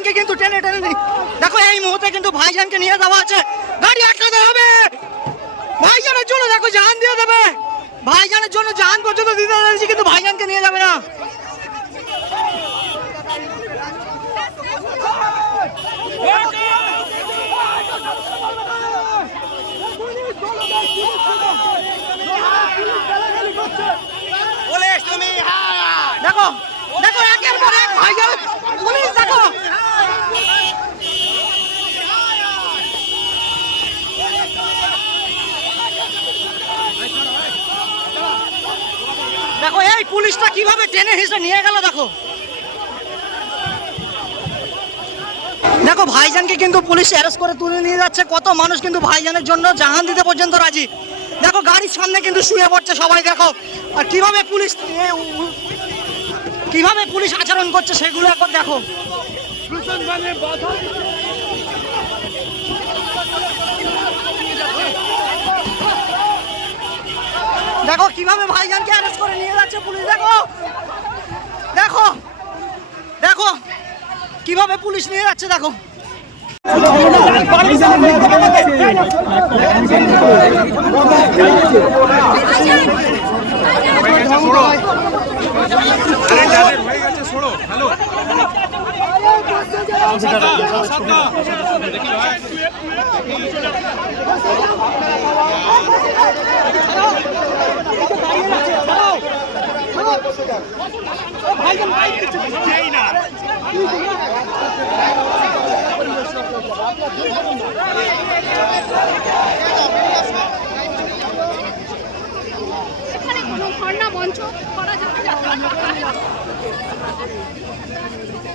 টেনে টেনে নি- দেখো এই মুহূর্তে কিন্তু ভাইজানকে নিয়ে যাওয়া আছে। গাড়ি আটকাতে হবে। ভাইজানের জন্য দেখো জান দিয়ে দেবে। ভাইজানের জন্য জান পর্যন্ত দিতে দিয়েছি কিন্তু ভাইজানকে নিয়ে যাবে না। দেখো দেখো একের পর এক ভাইজান পুলিশ দেখো দেখো এই পুলিশটা কীভাবে টেনে হিসেবে নিয়ে গেল দেখো। দেখো, ভাইজানকে কিন্তু পুলিশ অ্যারেস্ট করে তুলে নিয়ে যাচ্ছে। কত মানুষ কিন্তু ভাইজানের জন্য জাহান দিতে পর্যন্ত রাজি। দেখো, গাড়ির সামনে কিন্তু শুয়ে পড়ছে সবাই, দেখো। আর কীভাবে পুলিশ কীভাবে পুলিশ আচরণ করছে সেগুলো একবার দেখো। দেখো কীভাবে ভাইজানকে অ্যারেস্ট করে নিয়ে যাচ্ছে পুলিশ, দেখো। দেখো দেখো, কীভাবে পুলিশ নিয়ে যাচ্ছে, দেখো আরে যাদের হয়ে গেছে সরো হ্যালো সাদা সাদা দেখি ভাই এখানে কোনো ধর্ণা মঞ্চ করা যাবে না।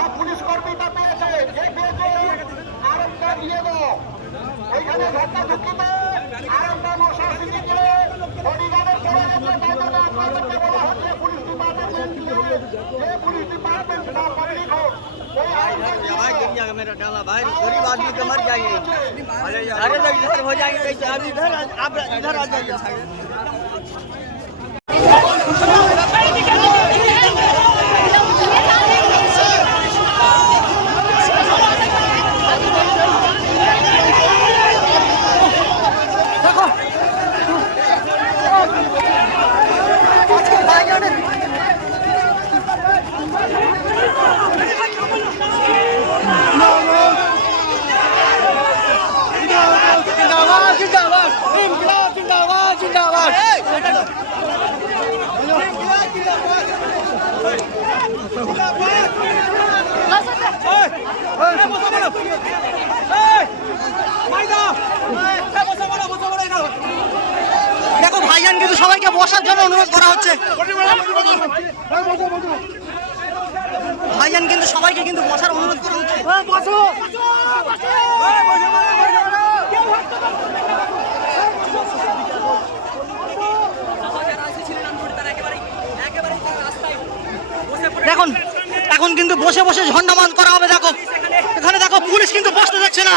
तो পুলিশ কর্মীটা পেয়েছে যে পেয়েছে আরেকটা দিয়ে দাও ওইখানে ঘটনা দুঃখিত আরেকটা মশা সিদ্দিকে বডিগার্ডের চলে গেছে তাই জন্য আপনাদেরকে বলা হচ্ছে পুলিশ ডিপার্টমেন্ট যে পুলিশ ডিপার্টমেন্ট না পাবলিক হোক ওই আইনটা দিয়ে भाई দাও। गिर गया मेरा डाला भाई गरीब आदमी तो मर जाएंगे अरे जब इधर हो जाएंगे कैसे अब इधर आ- आप इधर आ जाइए দেখো ভাইজান কিন্তু সবাইকে বসার জন্য অনুরোধ করা হচ্ছে। ভাইজান কিন্তু সবাইকে কিন্তু বসার অনুরোধ করা হচ্ছে। দেখুন, এখন কিন্তু বসে বসে ঝন্ডামান করা হবে, দেখো। এখানে দেখো, পুলিশ কিন্তু বসতে যাচ্ছে না।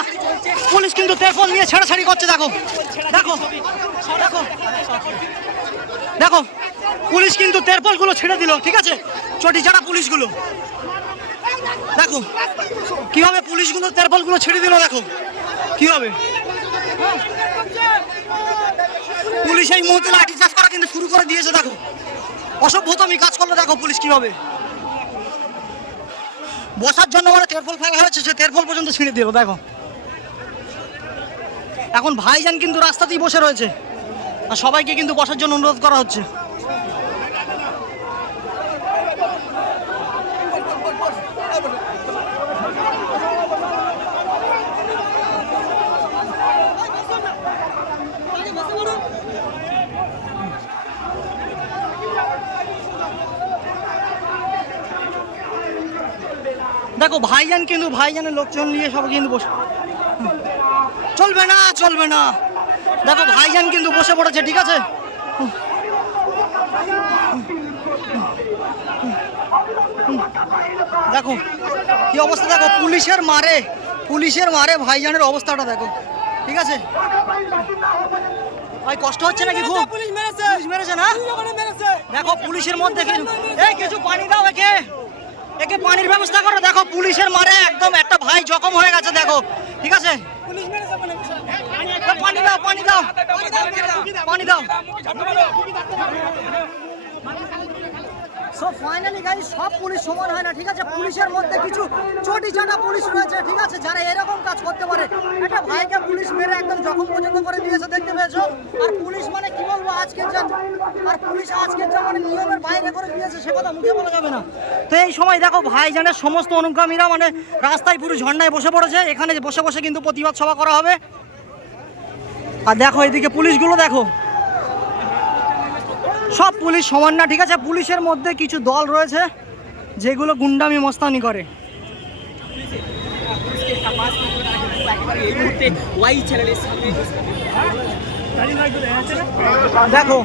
পুলিশ কিন্তু তেরফল নিয়ে ছাড়াছাড়ি করছে, দেখো। দেখো দেখো দেখো, পুলিশ কিন্তু তেরপলগুলো ছেড়ে দিল, ঠিক আছে? চটি ছাড়া পুলিশগুলো। দেখো, কীভাবে পুলিশগুলো তেরপলগুলো ছেড়ে দিল, দেখো। কীভাবে? পুলিশ এই মুহূর্তে লাঠি চাষ করা কিন্তু শুরু করে দিয়েছে, দেখো। অসভ্যতমি কাজ করলে, দেখো পুলিশ কীভাবে। বসার জন্য মানে তেরফল ফেলা হয়েছে, সে তেরফল পর্যন্ত ছিঁড়ে দিল, দেখো। এখন ভাইজান কিন্তু রাস্তাতেই বসে রয়েছে। আর সবাইকে কিন্তু বসার জন্য অনুরোধ করা হচ্ছে। দেখো ভাইজান কিন্তু ভাইজানের লোকজন নিয়ে সব কিন্তু বসে চলবে না চলবে না। দেখো ভাইজান কিন্তু বসে পড়েছে ঠিক আছে? দেখো কি অবস্থা? দেখো পুলিশের মারে পুলিশের মারে ভাইজানের অবস্থাটা দেখো ঠিক আছে? ভাই কষ্ট হচ্ছে নাকি খুব? পুলিশ মেরেছে পুলিশ মেরেছে না? দেখো পুলিশের মধ্যে এই কিছু পানি দাও একে। একে পানির ব্যবস্থা করো। দেখো পুলিশের মারে একদম একটা ভাই জখম হয়ে গেছে দেখো। ঠিক আছে? এ, পানি দাও পানি দাও। পানি দাও। সো ফাইনালি গাই সব পুলিশ সমান হয় না, ঠিক আছে? পুলিশের মধ্যে কিছু চটি চাটা পুলিশ রয়েছে, ঠিক আছে? যারা এরকম কাজ করতে পারে, একটা ভাইকে পুলিশ মেরে একদম জখম পর্যন্ত করে দিয়েছে, দেখতে পেয়েছ? আর পুলিশ মানে কি বলব, আজকের যা আর পুলিশ আজকের যা মানে নিয়মের বাইরে করে দিয়েছে, সে কথা মুখে বলা যাবে না। তো এই সময় দেখো, ভাইজানের সমস্ত অনুগামীরা মানে রাস্তায় পুরো ঝর্ণায় বসে পড়েছে, এখানে বসে বসে কিন্তু প্রতিবাদ সভা করা হবে। আর দেখো, এদিকে পুলিশগুলো দেখো। সব পুলিশ সমান না, ঠিক আছে? পুলিশের মধ্যে কিছু দল রয়েছে যেগুলো গুন্ডামি মস্তানি করে। দেখো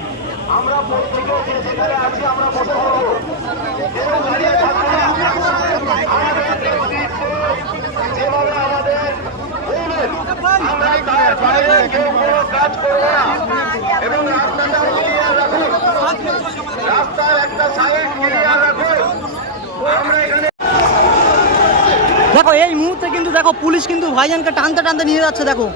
কাজ কিন্তু দেখো পুলিশ কিন্তু ভাইজানকে টানতে টানতে নিয়ে যাচ্ছে দেখো।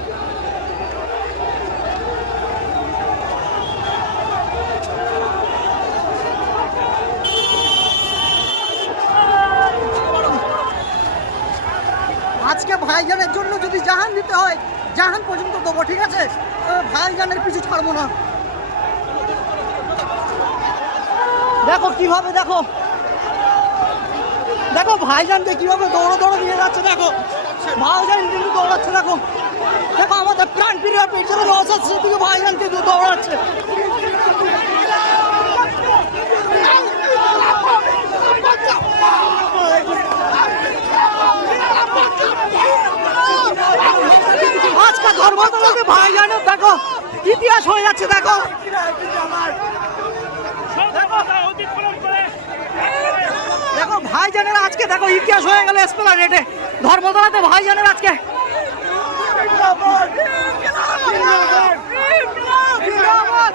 আজকে ভাইজানের জন্য যদি জাহান দিতে হয় জাহান পর্যন্ত দেবো ঠিক আছে? ভাইজানের পিছু ছাড়বো না। দেখো কীভাবে দেখো। দেখো ভাইজানকে কীভাবে দৌড়ো দৌড়ো নিয়ে যাচ্ছে দেখো। ভাইজান কিন্তু দৌড়াচ্ছে, দেখো। দেখো আমাদের প্রাণ প্রিয় পেছনে রয়েছে সেদিকে ভাইজান কিন্তু দৌড়াচ্ছে। আজকে ধর্মতলাতে ভাইজানের দেখো, ইতিহাস হয়ে যাচ্ছে, দেখো। দেখো ভাইজানের আজকে, দেখো, ইতিহাস হয়ে গেল এসপ্লানেটে ধর্মতলাতে বদলাতে আজকে জিন্দাবাদ! জিন্দাবাদ!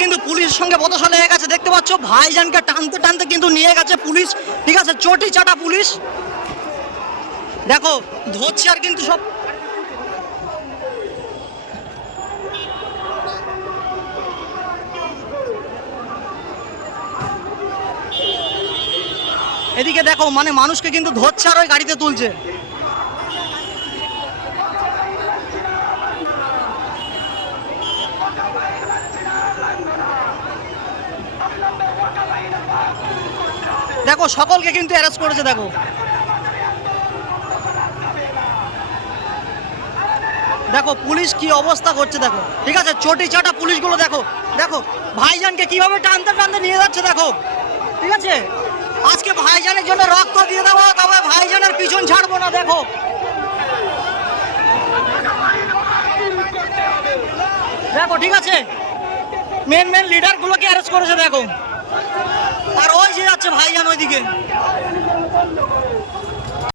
কিন্তু পুলিশের সঙ্গে বতসা লেগে গেছে। দেখতে পাচ্ছ, ভাইজানকে টানতে টানতে কিন্তু নিয়ে গেছে পুলিশ। ঠিক আছে, চটি চাটা পুলিশ। দেখো, ধরছে আর কিন্তু সব। এদিকে দেখো মানে মানুষকে কিন্তু ধরছে আর ওই গাড়িতে তুলছে। দেখো, সকলকে কিন্তু অ্যারেস্ট করেছে, দেখো। দেখো, পুলিশ কি অবস্থা করছে, দেখো। ঠিক আছে, চটি চাটা পুলিশগুলো দেখো দেখো, ভাইজানকে কীভাবে টানতে টানতে নিয়ে যাচ্ছে, দেখো। ঠিক আছে? আজকে ভাইজানের জন্য রক্ত দিয়ে দেবো তবে ভাইজানের পিছন ছাড়বো না, দেখো। দেখো, ঠিক আছে? মেন মেন লিডারগুলোকে অ্যারেস্ট করেছে দেখো। আর ওই যে যাচ্ছে ভাইজান ওইদিকে।